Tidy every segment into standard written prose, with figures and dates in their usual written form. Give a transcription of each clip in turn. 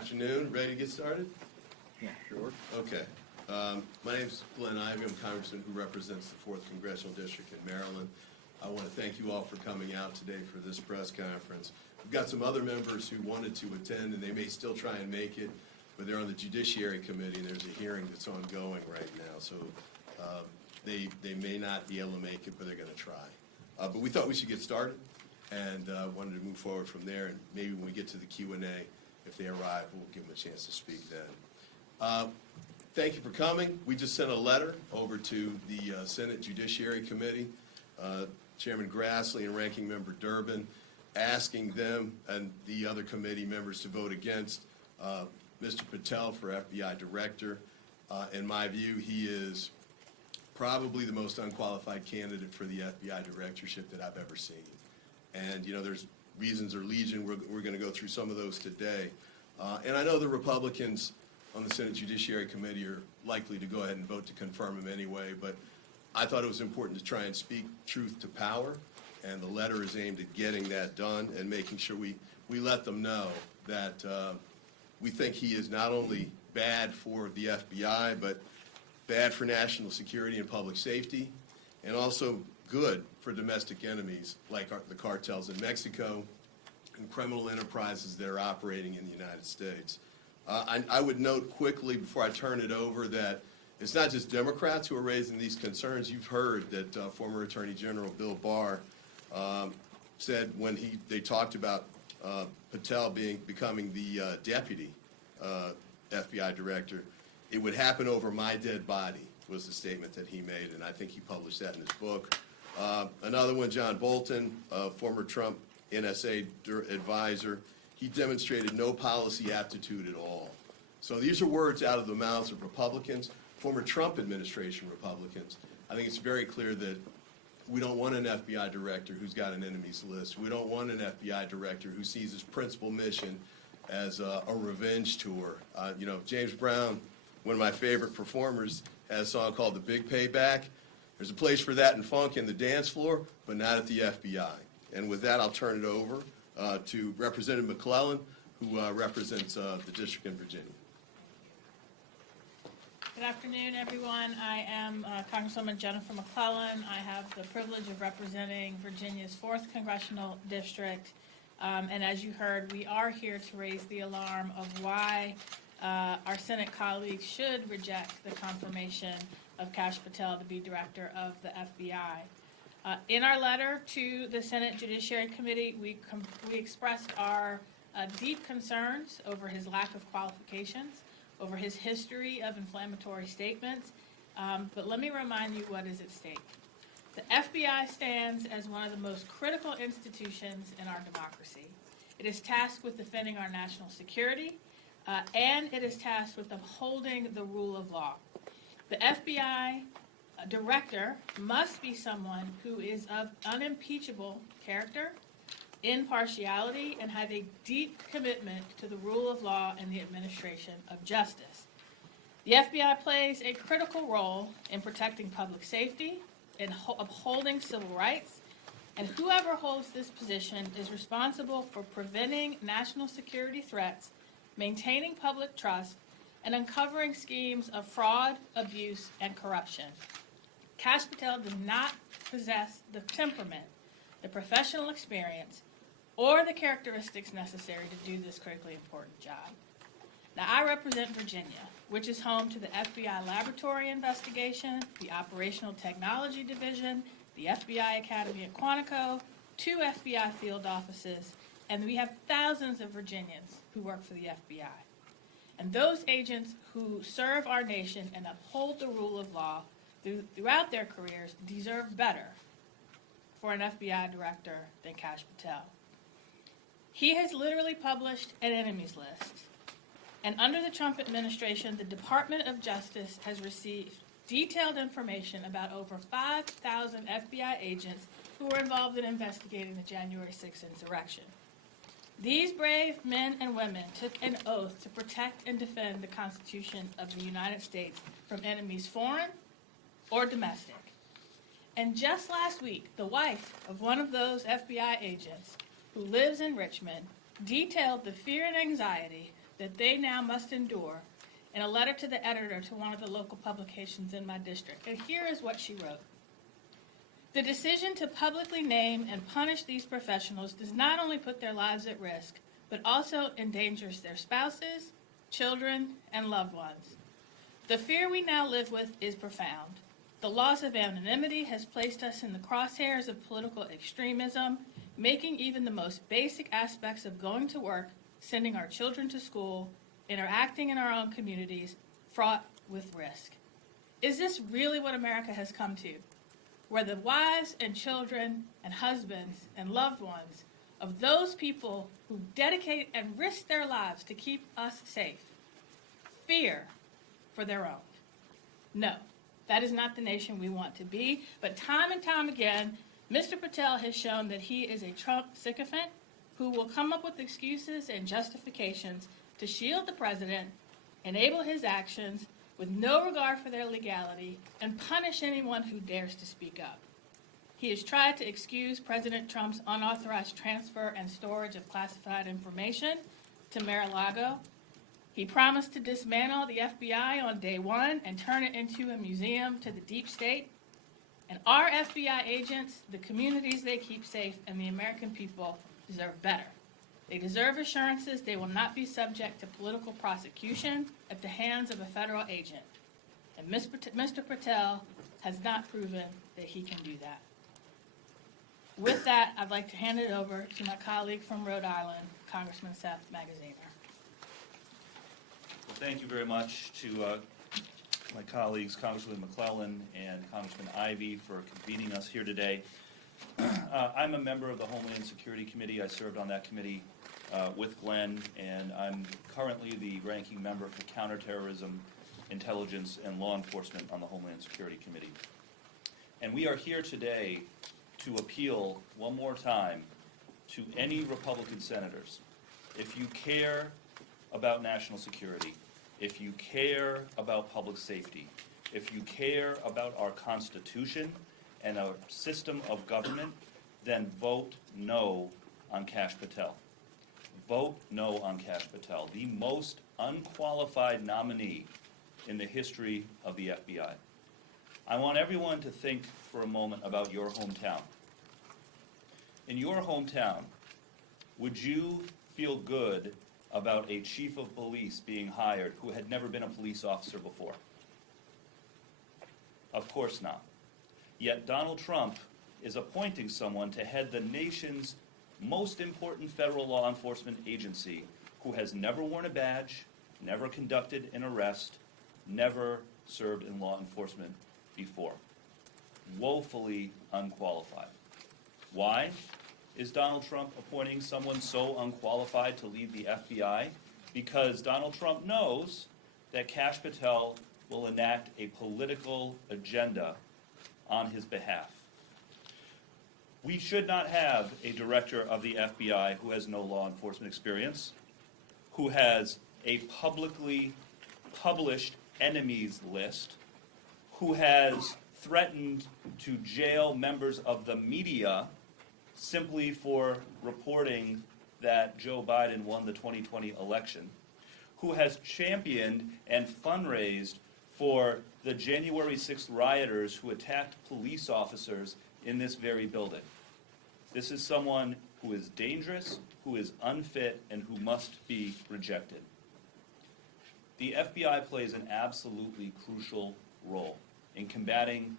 afternoon. Ready to get started? Yeah, sure. Okay. My name is Glenn Ivey. I'm Congressman who represents the 4th Congressional District in Maryland. I want to thank you all for coming out today for this press conference. We've got some other members who wanted to attend, and they may still try and make it, but they're on the Judiciary Committee, and there's a hearing that's ongoing right now. So they may not be able to make it, but they're going to try. But we thought we should get started, and wanted to move forward from there. And maybe when we get to the Q&A, if they arrive, we'll give them a chance to speak then. Thank you for coming. We just sent a letter over to the Senate Judiciary Committee, Chairman Grassley and Ranking Member Durbin, asking them and the other committee members to vote against Mr. Patel for FBI Director. In my view, he is probably the most unqualified candidate for the FBI directorship that I've ever seen. And, you know, there's reasons are legion. We're going to go through some of those today. And I know the Republicans on the Senate Judiciary Committee are likely to go ahead and vote to confirm him anyway, but I thought it was important to try and speak truth to power, and the letter is aimed at getting that done and making sure we let them know that we think he is not only bad for the FBI, but bad for national security and public safety, and also good for domestic enemies like the cartels in Mexico and criminal enterprises that are operating in the United States. I would note quickly before I turn it over that it's not just Democrats who are raising these concerns. You've heard that former Attorney General Bill Barr said when they talked about Patel becoming the deputy FBI director, it would happen over my dead body, was the statement that he made, and I think he published that in his book. Another one, John Bolton, former Trump NSA advisor, he demonstrated no policy aptitude at all. So these are words out of the mouths of Republicans, former Trump administration Republicans. I think it's very clear that we don't want an FBI director who's got an enemies list. We don't want an FBI director who sees his principal mission as a revenge tour. You know, James Brown, one of my favorite performers, has a song called The Big Payback. There's a place for that in funk in the dance floor, but not at the FBI. And with that, I'll turn it over to Representative McClellan, who represents the district in Virginia. Good afternoon, everyone. I am Congresswoman Jennifer McClellan. I have the privilege of representing Virginia's 4th Congressional District. And as you heard, we are here to raise the alarm of why our Senate colleagues should reject the confirmation of Kash Patel to be director of the FBI. In our letter to the Senate Judiciary Committee, we expressed our deep concerns over his lack of qualifications, over his history of inflammatory statements, but let me remind you what is at stake. The FBI stands as one of the most critical institutions in our democracy. It is tasked with defending our national security, and it is tasked with upholding the rule of law. The FBI director must be someone who is of unimpeachable character, impartiality, and have a deep commitment to the rule of law and the administration of justice. The FBI plays a critical role in protecting public safety, in upholding civil rights, and whoever holds this position is responsible for preventing national security threats, maintaining public trust, and uncovering schemes of fraud, abuse, and corruption. Kash Patel does not possess the temperament, the professional experience, or the characteristics necessary to do this critically important job. Now, I represent Virginia, which is home to the FBI Laboratory Investigation, the Operational Technology Division, the FBI Academy at Quantico, 2 FBI field offices, and we have thousands of Virginians who work for the FBI. And those agents who serve our nation and uphold the rule of law throughout their careers deserve better for an FBI director than Kash Patel. He has literally published an enemies list. And under the Trump administration, the Department of Justice has received detailed information about over 5,000 FBI agents who were involved in investigating the January 6th insurrection. These brave men and women took an oath to protect and defend the Constitution of the United States from enemies foreign or domestic. And just last week, the wife of one of those FBI agents who lives in Richmond detailed the fear and anxiety that they now must endure in a letter to the editor to one of the local publications in my district. And here is what she wrote. The decision to publicly name and punish these professionals does not only put their lives at risk, but also endangers their spouses, children, and loved ones. The fear we now live with is profound. The loss of anonymity has placed us in the crosshairs of political extremism, making even the most basic aspects of going to work, sending our children to school, interacting in our own communities, fraught with risk. Is this really what America has come to? Where the wives and children and husbands and loved ones of those people who dedicate and risk their lives to keep us safe fear for their own? No, that is not the nation we want to be. But time and time again, Mr. Patel has shown that he is a Trump sycophant who will come up with excuses and justifications to shield the president, enable his actions with no regard for their legality, and punish anyone who dares to speak up. He has tried to excuse President Trump's unauthorized transfer and storage of classified information to Mar-a-Lago. He promised to dismantle the FBI on day one and turn it into a museum to the deep state. And our FBI agents, the communities they keep safe, and the American people deserve better. They deserve assurances they will not be subject to political prosecution at the hands of a federal agent. And Mr. Patel has not proven that he can do that. With that, I'd like to hand it over to my colleague from Rhode Island, Congressman Seth Magaziner. Well, thank you very much to my colleagues, Congresswoman McClellan and Congressman Ivey, for convening us here today. I'm a member of the Homeland Security Committee. I served on that committee with Glenn, and I'm currently the ranking member for Counterterrorism, Intelligence, and Law Enforcement on the Homeland Security Committee. And we are here today to appeal one more time to any Republican senators. If you care about national security, if you care about public safety, if you care about our Constitution and our system of government, then vote no on Kash Patel. Vote no on Kash Patel, the most unqualified nominee in the history of the FBI. I want everyone to think for a moment about your hometown. In your hometown, would you feel good about a chief of police being hired who had never been a police officer before? Of course not. Yet Donald Trump is appointing someone to head the nation's most important federal law enforcement agency who has never worn a badge, never conducted an arrest, never served in law enforcement before. Woefully unqualified. Why is Donald Trump appointing someone so unqualified to lead the FBI? Because Donald Trump knows that Kash Patel will enact a political agenda on his behalf. We should not have a director of the FBI who has no law enforcement experience, who has a publicly published enemies list, who has threatened to jail members of the media simply for reporting that Joe Biden won the 2020 election, who has championed and fundraised for the January 6th rioters who attacked police officers in this very building. This is someone who is dangerous, who is unfit, and who must be rejected. The FBI plays an absolutely crucial role in combating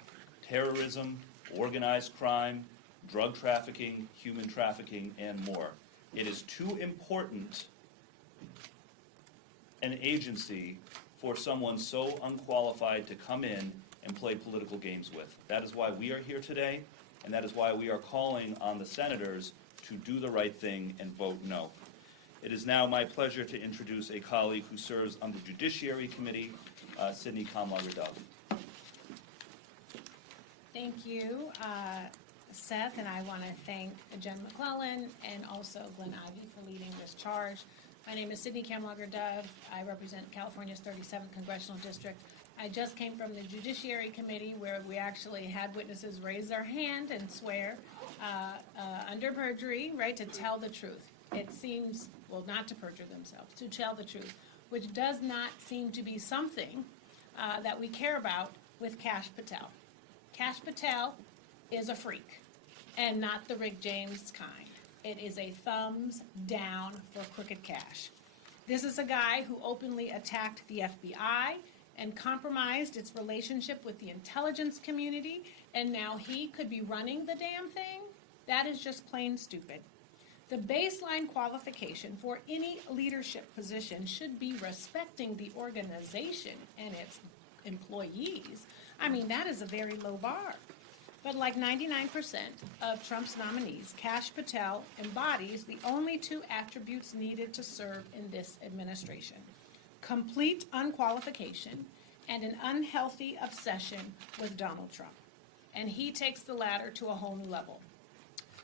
terrorism, organized crime, drug trafficking, human trafficking, and more. It is too important an agency for someone so unqualified to come in and play political games with. That is why we are here today, and that is why we are calling on the senators to do the right thing and vote no. It is now my pleasure to introduce a colleague who serves on the Judiciary Committee, Sydney Kamlager-Dove. Thank you, Seth, and I want to thank Jen McClellan and also Glenn Ivey for leading this charge. My name is Sydney Kamlager-Dove. I represent California's 37th Congressional District. I just came from the Judiciary Committee where we actually had witnesses raise their hand and swear under perjury, right, to tell the truth. it seems, well, not to perjure themselves, to tell the truth, which does not seem to be something that we care about with Kash Patel. Kash Patel is a freak, and not the Rick James kind. It is a thumbs down for Crooked Cash. This is a guy who openly attacked the FBI and compromised its relationship with the intelligence community, and now he could be running the damn thing? That is just plain stupid. The baseline qualification for any leadership position should be respecting the organization and its employees. I mean, that is a very low bar. But like 99% of Trump's nominees, Kash Patel embodies the only two attributes needed to serve in this administration: complete unqualification and an unhealthy obsession with Donald Trump. And he takes the latter to a whole new level.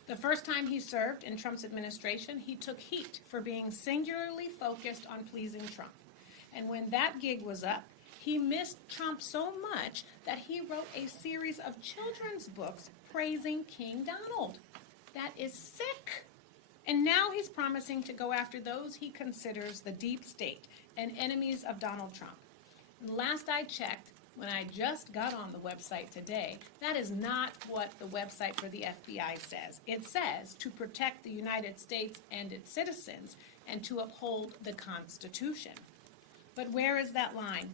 The first time he served in Trump's administration, he took heat for being singularly focused on pleasing Trump. And when that gig was up, he missed Trump so much that he wrote a series of children's books praising King Donald. That is sick. And now he's promising to go after those he considers the deep state and enemies of Donald Trump. And last I checked, when I just got on the website today, that is not what the website for the FBI says. It says to protect the United States and its citizens and to uphold the Constitution. But where is that line?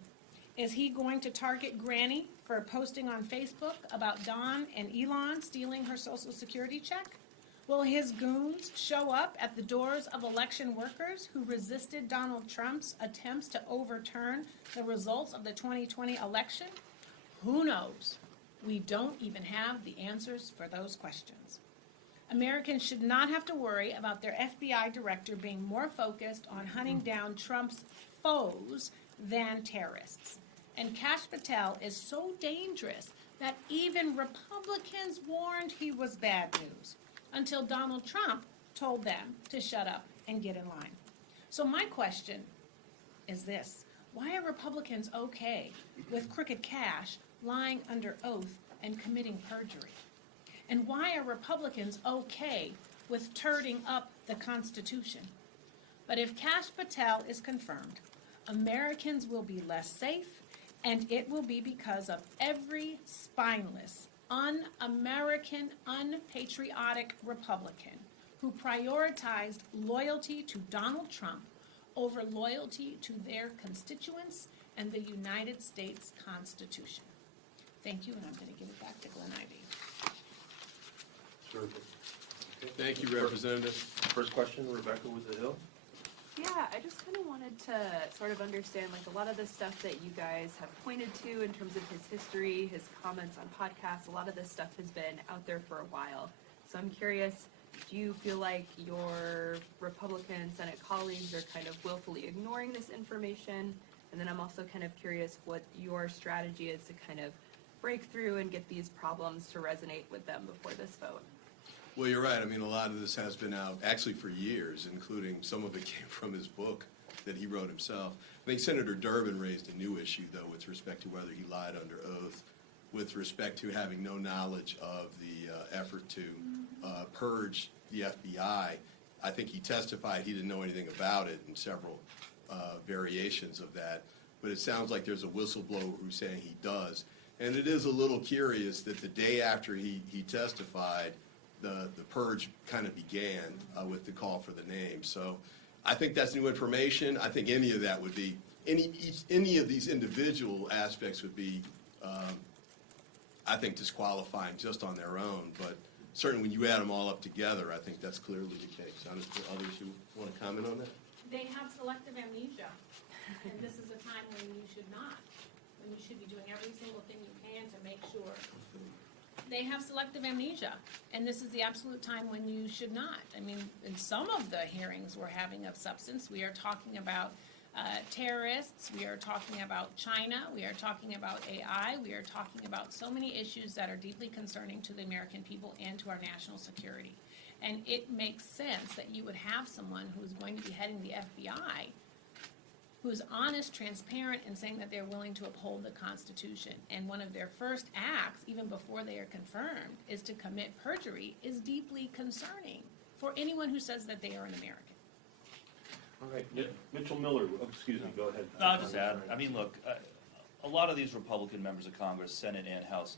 Is he going to target Granny for posting on Facebook about Don and Elon stealing her Social Security check? Will his goons show up at the doors of election workers who resisted Donald Trump's attempts to overturn the results of the 2020 election? Who knows? We don't even have the answers for those questions. Americans should not have to worry about their FBI director being more focused on hunting down Trump's foes than terrorists. And Kash Patel is so dangerous that even Republicans warned he was bad news, until Donald Trump told them to shut up and get in line. So my question is this: why are Republicans okay with Crooked Cash lying under oath and committing perjury? And why are Republicans okay with turning up the Constitution? But if Kash Patel is confirmed, Americans will be less safe, and it will be because of every spineless, un-American, unpatriotic Republican who prioritized loyalty to Donald Trump over loyalty to their constituents and the United States Constitution. Thank you, and I'm going to give it back to Glenn Ivey. Terrific. Thank you, Representative. First question, Rebecca with the Hill. Yeah, I just kind of wanted to sort of understand, like, a lot of the stuff that you guys have pointed to in terms of his history, his comments on podcasts, a lot of this stuff has been out there for a while. So I'm curious, do you feel like your Republican Senate colleagues are kind of willfully ignoring this information? And then I'm also kind of curious what your strategy is to kind of break through and get these problems to resonate with them before this vote. Well, you're right. I mean, a lot of this has been out actually for years, including some of it came from his book that he wrote himself. I think Senator Durbin raised a new issue, though, with respect to whether he lied under oath, with respect to having no knowledge of the effort to purge the FBI. I think he testified he didn't know anything about it in several variations of that. But it sounds like there's a whistleblower who's saying he does. And it is a little curious that the day after he testified, the purge kind of began with the call for the name. So I think that's new information. I think any of that would be, any of these individual aspects would be, I think, disqualifying just on their own. But certainly when you add them all up together, I think that's clearly the case. Are there others who want to comment on that? They have selective amnesia, and this is a time when you should not, when you should be doing every single thing you can to make sure. They have selective amnesia, and this is the absolute time when you should not. I mean, in some of the hearings we're having of substance, we are talking about terrorists, we are talking about China, we are talking about AI, we are talking about so many issues that are deeply concerning to the American people and to our national security. And it makes sense that you would have someone who's going to be heading the FBI who's honest, transparent, and saying that they're willing to uphold the Constitution. And one of their first acts, even before they are confirmed, is to commit perjury, is deeply concerning for anyone who says that they are an American. All right, Mitchell Miller, oh, excuse me, go ahead. No, I'll just add, I mean, look, a lot of these Republican members of Congress, Senate and House,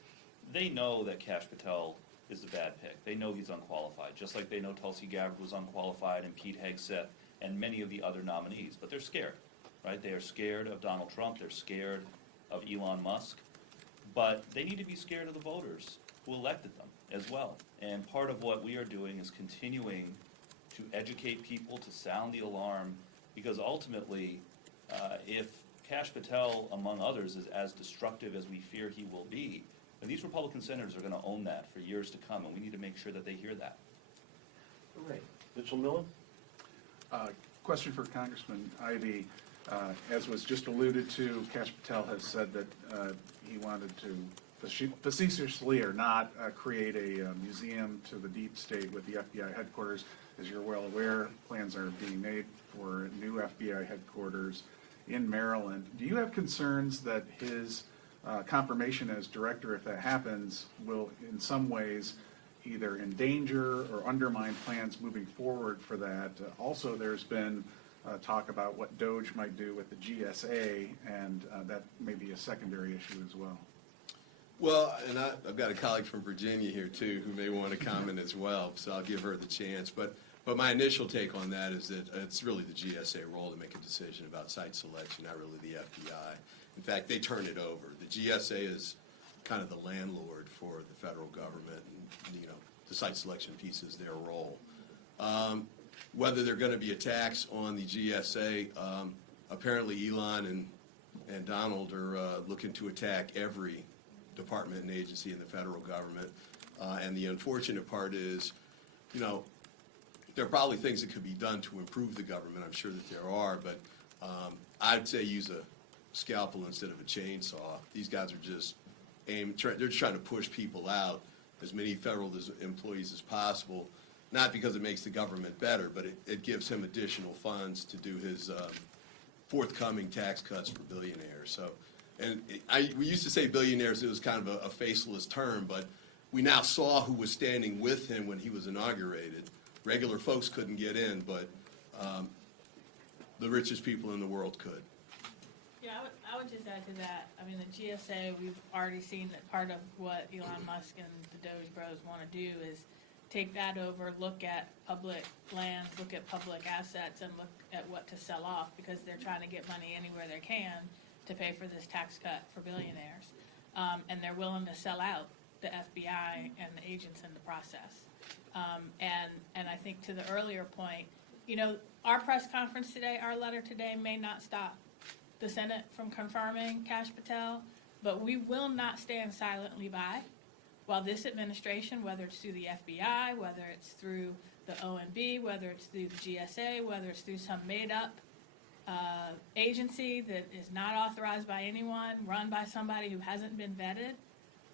they know that Kash Patel is a bad pick. They know he's unqualified, just like they know Tulsi Gabbard was unqualified and Pete Hegseth and many of the other nominees. But they're scared, right? They are scared of Donald Trump. They're scared of Elon Musk. But they need to be scared of the voters who elected them as well. And part of what we are doing is continuing to educate people, to sound the alarm, because ultimately, if Kash Patel, among others, is as destructive as we fear he will be, then these Republican senators are going to own that for years to come, and we need to make sure that they hear that. All right, Mitchell Miller? Question for Congressman Ivey. As was just alluded to, Kash Patel has said that he wanted to facetiously or not create a museum to the deep state with the FBI headquarters. As you're well aware, plans are being made for new FBI headquarters in Maryland. Do you have concerns that his confirmation as director, if that happens, will in some ways either endanger or undermine plans moving forward for that? Also, there's been talk about what DOGE might do with the GSA, and that may be a secondary issue as well. Well, and I've got a colleague from Virginia here too who may want to comment as well, so I'll give her the chance. But my initial take on that is that it's really the GSA role to make a decision about site selection, not really the FBI. In fact, they turn it over. The GSA is kind of the landlord for the federal government, and the site selection piece is their role. Whether they're going to be attacks on the GSA, apparently Elon and Donald are looking to attack every department and agency in the federal government. And the unfortunate part is, there are probably things that could be done to improve the government. I'm sure that there are, but I'd say use a scalpel instead of a chainsaw. These guys are just they're just trying to push people out, as many federal employees as possible, not because it makes the government better, but it gives him additional funds to do his forthcoming tax cuts for billionaires. So, and we used to say billionaires, it was kind of a faceless term, but we now saw who was standing with him when he was inaugurated. Regular folks couldn't get in, but the richest people in the world could. Yeah, I would just add to that. I mean, the GSA, we've already seen that part of what Elon Musk and the Doge Bros want to do is take that over, look at public lands, look at public assets, and look at what to sell off, because they're trying to get money anywhere they can to pay for this tax cut for billionaires. And they're willing to sell out the FBI and the agents in the process. And I think to the earlier point, our press conference today, our letter today may not stop the Senate from confirming Kash Patel, but we will not stand silently by while this administration, whether it's through the FBI, whether it's through the OMB, whether it's through the GSA, whether it's through some made-up agency that is not authorized by anyone, run by somebody who hasn't been vetted,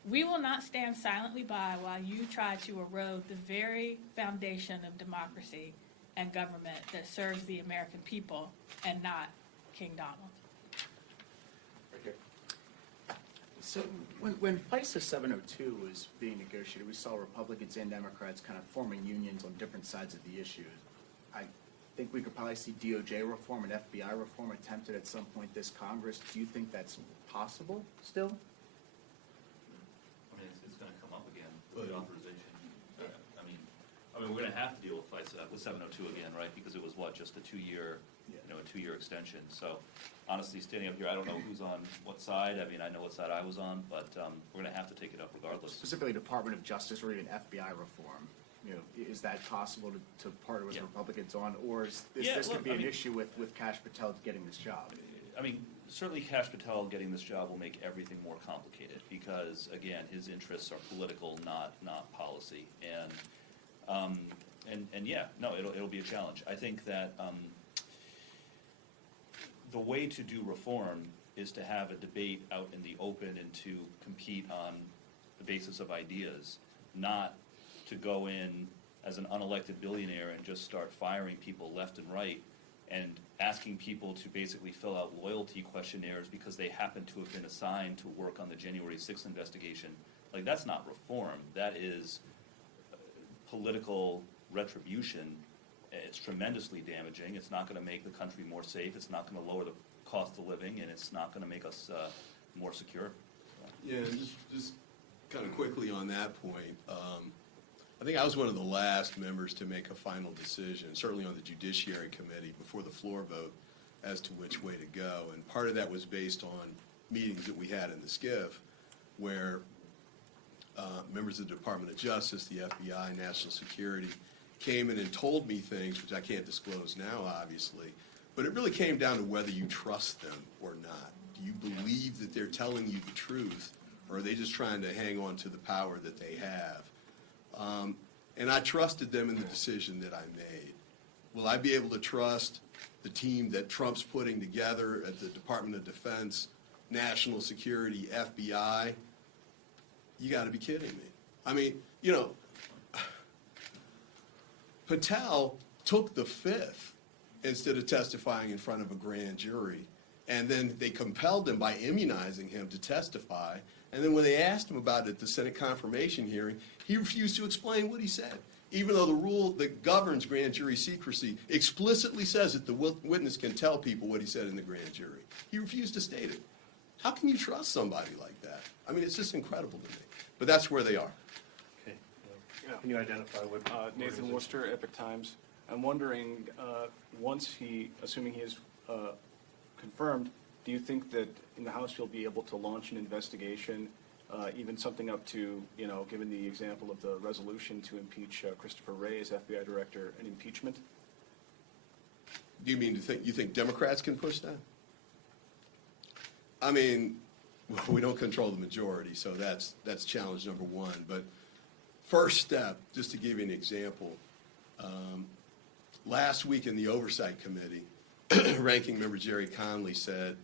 we will not stand silently by while you try to erode the very foundation of democracy and government that serves the American people and not King Donald. Right here. So when FISA 702 was being negotiated, we saw Republicans and Democrats kind of forming unions on different sides of the issue. I think we could probably see DOJ reform and FBI reform attempted at some point this Congress. Do you think that's possible still? I mean, it's going to come up again, the authorization. I mean, we're going to have to deal with FISA, with 702 again, right? Because it was just a two-year extension. So honestly, standing up here, I don't know who's on what side. I mean, I know what side I was on, but we're going to have to take it up regardless. Specifically Department of Justice or even FBI reform. Is that possible to partner with Republicans on, or is this could be an issue with Kash Patel getting this job? I mean, certainly Kash Patel getting this job will make everything more complicated because, again, his interests are political, not policy. It'll be a challenge. I think that the way to do reform is to have a debate out in the open and to compete on the basis of ideas, not to go in as an unelected billionaire and just start firing people left and right and asking people to basically fill out loyalty questionnaires because they happen to have been assigned to work on the January 6th investigation. Like, that's not reform. That is political retribution, it's tremendously damaging. It's not going to make the country more safe. It's not going to lower the cost of living, and it's not going to make us more secure. Yeah, and just kind of quickly on that point, I think I was one of the last members to make a final decision, certainly on the Judiciary Committee, before the floor vote, as to which way to go. And part of that was based on meetings that we had in the SCIF, where members of the Department of Justice, the FBI, National Security, came in and told me things, which I can't disclose now, obviously, but it really came down to whether you trust them or not. Do you believe that they're telling you the truth, or are they just trying to hang on to the power that they have? And I trusted them in the decision that I made. Will I be able to trust the team that Trump's putting together at the Department of Defense, National Security, FBI? You got to be kidding me. I mean, you know, Patel took the fifth instead of testifying in front of a grand jury. And then they compelled him by immunizing him to testify. And then when they asked him about it at the Senate confirmation hearing, he refused to explain what he said, even though the rule that governs grand jury secrecy explicitly says that the witness can tell people what he said in the grand jury. He refused to state it. How can you trust somebody like that? I mean, it's just incredible to me. But that's where they are. Okay. Can you identify what? Nathan organization? Worcester, Epic Times. I'm wondering, once assuming he is confirmed, do you think that in the House you'll be able to launch an investigation, even something up to, given the example of the resolution to impeach Christopher Wray as FBI director, an impeachment? Do you mean you think Democrats can push that? I mean, we don't control the majority, so that's challenge number one. But first step, just to give you an example, last week in the Oversight Committee, Ranking Member Jerry Conley said,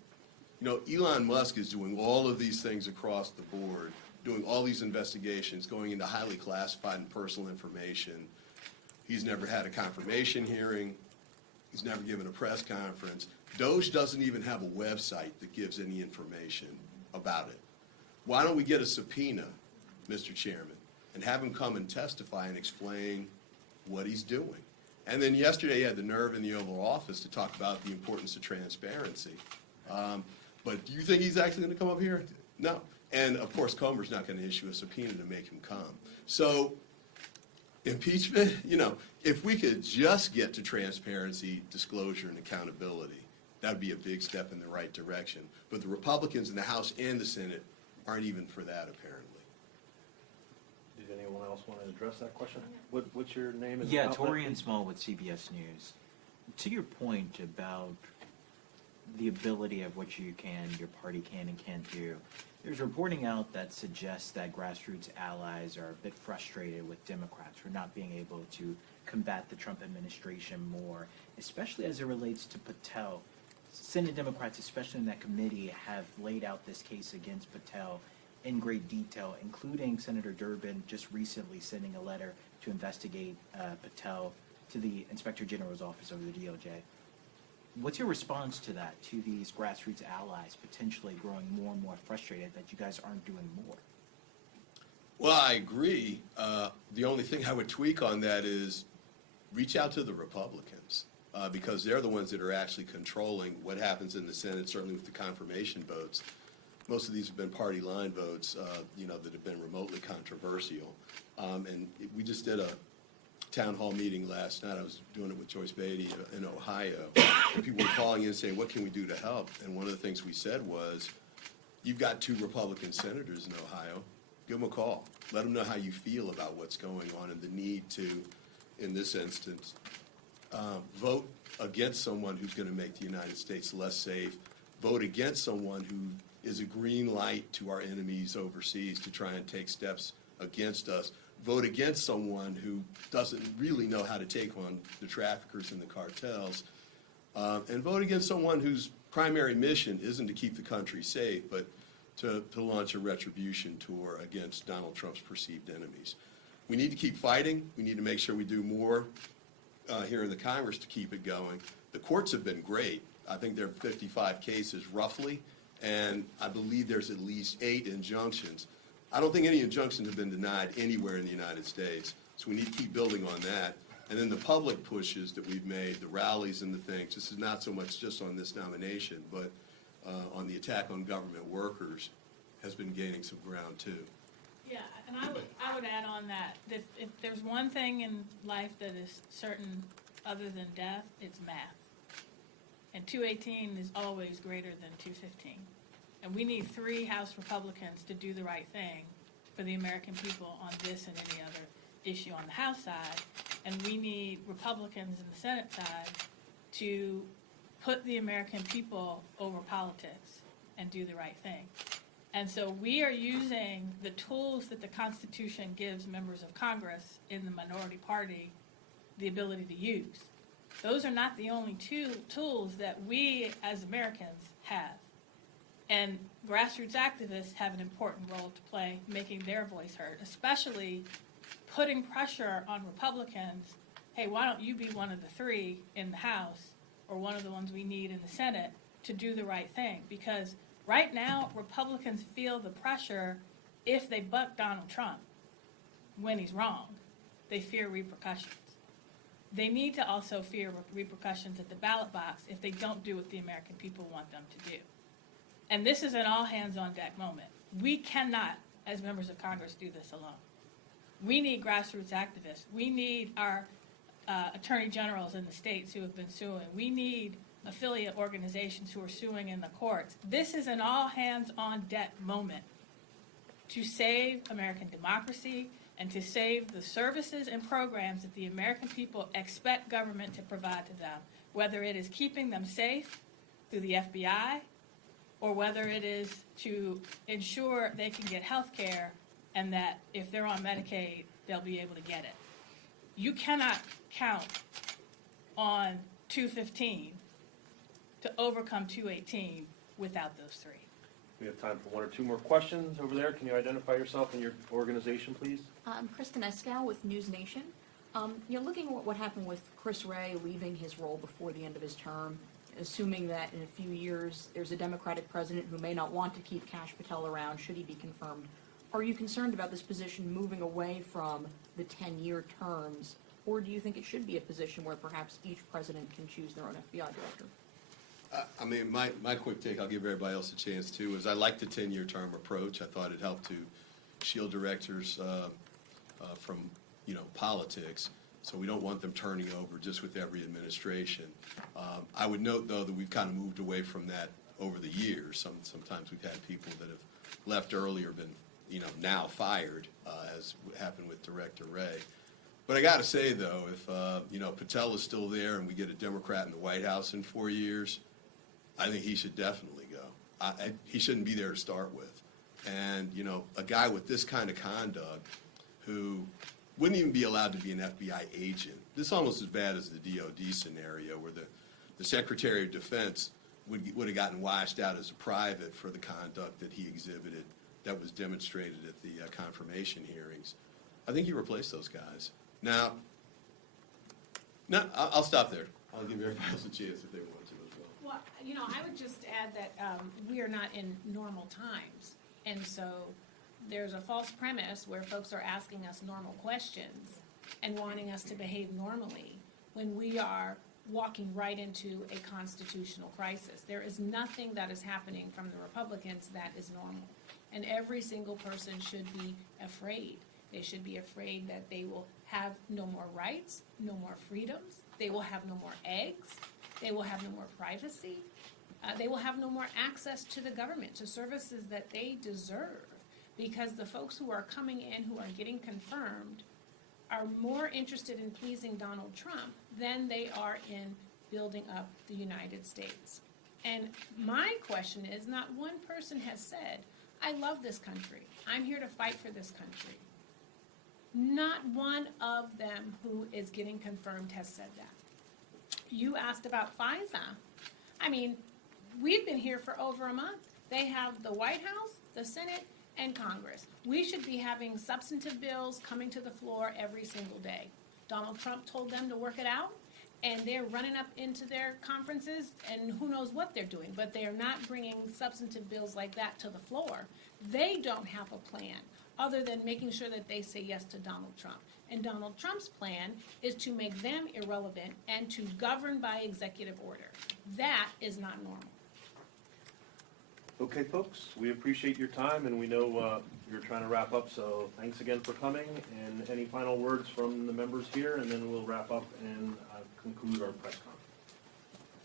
Elon Musk is doing all of these things across the board, doing all these investigations, going into highly classified and personal information. He's never had a confirmation hearing. He's never given a press conference. DOJ doesn't even have a website that gives any information about it. Why don't we get a subpoena, Mr. Chairman, and have him come and testify and explain what he's doing? And then yesterday he had the nerve in the Oval Office to talk about the importance of transparency. But do you think he's actually going to come up here? No. And of course, Comer's not going to issue a subpoena to make him come. So impeachment, if we could just get to transparency, disclosure, and accountability, that would be a big step in the right direction. But the Republicans in the House and the Senate aren't even for that, apparently. Did anyone else want to address that question? What's your name? And Yeah, outlet? Torian Small with CBS News. To your point about the ability of what your party can and can't do, there's reporting out that suggests that grassroots allies are a bit frustrated with Democrats for not being able to combat the Trump administration more, especially as it relates to Patel. Senate Democrats, especially in that committee, have laid out this case against Patel in great detail, including Senator Durbin just recently sending a letter to investigate Patel to the Inspector General's office over the DOJ. What's your response to that, to these grassroots allies potentially growing more and more frustrated that you guys aren't doing more? Well, I agree. The only thing I would tweak on that is reach out to the Republicans, because they're the ones that are actually controlling what happens in the Senate, certainly with the confirmation votes. Most of these have been party line votes, that have been remotely controversial. And we just did a town hall meeting last night. I was doing it with Joyce Beatty in Ohio. And people were calling in saying, what can we do to help? And one of the things we said was, you've got 2 Republican senators in Ohio. Give them a call. Let them know how you feel about what's going on and the need to, in this instance, vote against someone who's going to make the United States less safe, vote against someone who is a green light to our enemies overseas to try and take steps against us, vote against someone who doesn't really know how to take on the traffickers and the cartels, and vote against someone whose primary mission isn't to keep the country safe, but to launch a retribution tour against Donald Trump's perceived enemies. We need to keep fighting. We need to make sure we do more here in the Congress to keep it going. The courts have been great. I think there are 55 cases roughly, and I believe there's at least 8 injunctions. I don't think any injunctions have been denied anywhere in the United States, so we need to keep building on that. And then the public pushes that we've made, the rallies and the things, this is not so much just on this nomination, but on the attack on government workers has been gaining some ground too. Yeah, and I would add on that if there's one thing in life that is certain other than death, it's math. And 218 is always greater than 215. And we need 3 House Republicans to do the right thing for the American people on this and any other issue on the House side. And we need Republicans in the Senate side to put the American people over politics and do the right thing. And so we are using the tools that the Constitution gives members of Congress in the minority party the ability to use. Those are not the only 2 tools that we as Americans have. And grassroots activists have an important role to play making their voice heard, especially putting pressure on Republicans. Hey, why don't you be one of the 3 in the House or one of the ones we need in the Senate to do the right thing? Because right now, Republicans feel the pressure if they buck Donald Trump when he's wrong. They fear repercussions. They need to also fear repercussions at the ballot box if they don't do what the American people want them to do. And this is an all-hands-on-deck moment. We cannot, as members of Congress, do this alone. We need grassroots activists. We need our attorney generals in the states who have been suing. We need affiliate organizations who are suing in the courts. This is an all-hands-on-deck moment to save American democracy and to save the services and programs that the American people expect government to provide to them, whether it is keeping them safe through the FBI or whether it is to ensure they can get health care and that if they're on Medicaid, they'll be able to get it. You cannot count on 215 to overcome 218 without those 3. We have time for 1 or 2 more questions over there. Can you identify yourself and your organization, please? I'm Kristen Escal with News Nation. Looking at what happened with Chris Wray leaving his role before the end of his term, assuming that in a few years there's a Democratic president who may not want to keep Kash Patel around should he be confirmed, are you concerned about this position moving away from the 10-year terms, or do you think it should be a position where perhaps each president can choose their own FBI director? I mean, my quick take, I'll give everybody else a chance too, is I like the 10-year term approach. I thought it helped to shield directors from, politics. So we don't want them turning over just with every administration. I would note, though, that we've kind of moved away from that over the years. Sometimes we've had people that have left early or been, now fired, as happened with Director Wray. But I got to say, though, if, Patel is still there and we get a Democrat in the White House in 4 years, I think he should definitely go. He shouldn't be there to start with. And, a guy with this kind of conduct who wouldn't even be allowed to be an FBI agent. This is almost as bad as the DOD scenario where the Secretary of Defense would have gotten washed out as a private for the conduct that he exhibited that was demonstrated at the confirmation hearings. I think you replace those guys. Now, I'll stop there. I'll give everybody else a chance if they want to as well. Well, I would just add that we are not in normal times. And so there's a false premise where folks are asking us normal questions and wanting us to behave normally when we are walking right into a constitutional crisis. There is nothing that is happening from the Republicans that is normal. And every single person should be afraid. They should be afraid that they will have no more rights, no more freedoms. They will have no more eggs. They will have no more privacy. They will have no more access to the government, to services that they deserve. Because the folks who are coming in, who are getting confirmed, are more interested in pleasing Donald Trump than they are in building up the United States. And my question is, not one person has said, I love this country. I'm here to fight for this country. Not one of them who is getting confirmed has said that. You asked about FISA. I mean, we've been here for over a month. They have the White House, the Senate, and Congress. We should be having substantive bills coming to the floor every single day. Donald Trump told them to work it out, and they're running up into their conferences, and who knows what they're doing, but they are not bringing substantive bills like that to the floor. They don't have a plan. other than making sure that they say yes to Donald Trump. And Donald Trump's plan is to make them irrelevant and to govern by executive order. That is not normal. Okay, folks, we appreciate your time, and we know you're trying to wrap up, so thanks again for coming. And any final words from the members here, and then we'll wrap up and conclude our press conference.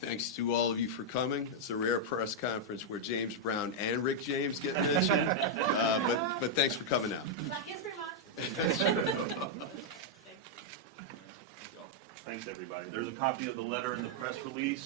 Thanks to all of you for coming. It's a rare press conference where James Brown and Rick James get mentioned, but thanks for coming out. Black History Month. Thanks, everybody. There's a copy of the letter in the press release.